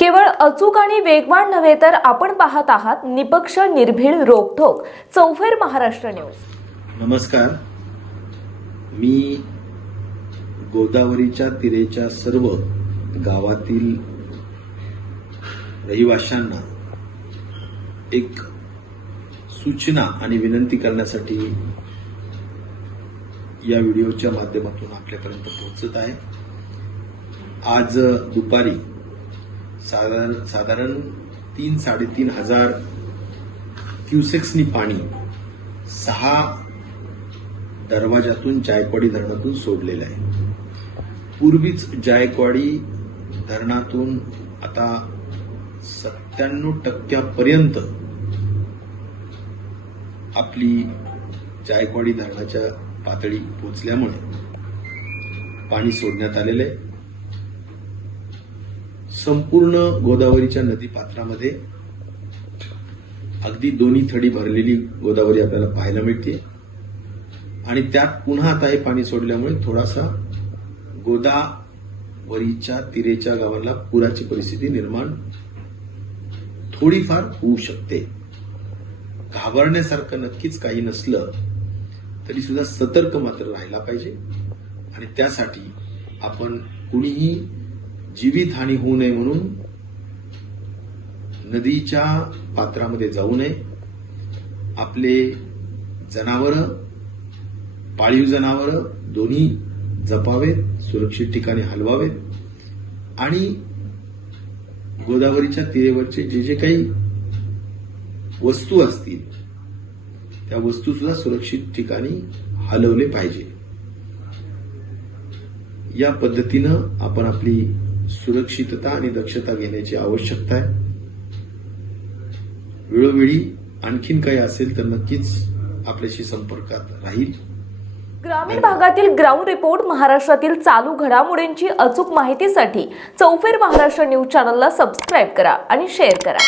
केवळ अचूक आणि वेगवान नव्हे तर आपण पाहत आहात निपक्ष निर्भीड रोखोक चौफेर महाराष्ट्र न्यूज. नमस्कार. मी गोदावरीच्या तिरेच्या सर्व गावातील रहिवाशांना एक सूचना आणि विनंती करण्यासाठी या व्हिडिओच्या माध्यमातून आपल्यापर्यंत पोहोचत आहे. आज दुपारी साधारण साधारण तीन साडेतीन हजार क्युसेक्सनी पाणी सहा दरवाजातून जायकवाडी धरणातून सोडलेलं आहे. पूर्वीच जायकवाडी धरणातून आता सत्त्याण्णव टक्क्यापर्यंत आपली जायकवाडी धरणाच्या पातळी पोचल्यामुळे पाणी सोडण्यात आलेलं आहे. संपूर्ण गोदावरीच्या नदी पात्रामध्ये अगदी दोन्ही थडी भरलेली गोदावरी आपल्याला पाहायला मिळते. आणि त्यात पुन्हा आता हे पाणी सोडल्यामुळे थोडासा गोदावरीच्या तिरेच्या गावाला पुराची परिस्थिती निर्माण थोडीफार होऊ शकते. घाबरण्यासारखं नक्कीच काही नसलं तरी सुद्धा सतर्क मात्र राहायला पाहिजे. आणि त्यासाठी आपण कुणीही जीवितहानी होऊ नये म्हणून नदीच्या पात्रामध्ये जाऊ नये. आपले जनावर पाळीव जनावर दोन्ही जपावेत सुरक्षित ठिकाणी हलवावेत. आणि गोदावरीच्या तीरेवरचे जे जे काही वस्तू असतील त्या वस्तू सुद्धा सुरक्षित ठिकाणी हलवले पाहिजे. या पद्धतीनं आपण आपली सुरक्षितता आणि दक्षता घेण्याची आवश्यकता आहे. वेळोवेळी आणखीन काही असेल तर नक्कीच आपल्याशी संपर्कात राहील. ग्रामीण भागातील ग्राउंड रिपोर्ट महाराष्ट्रातील चालू घडामोडींची अचूक माहितीसाठी चौफेर महाराष्ट्र न्यूज चॅनलला सबस्क्राईब करा आणि शेअर करा.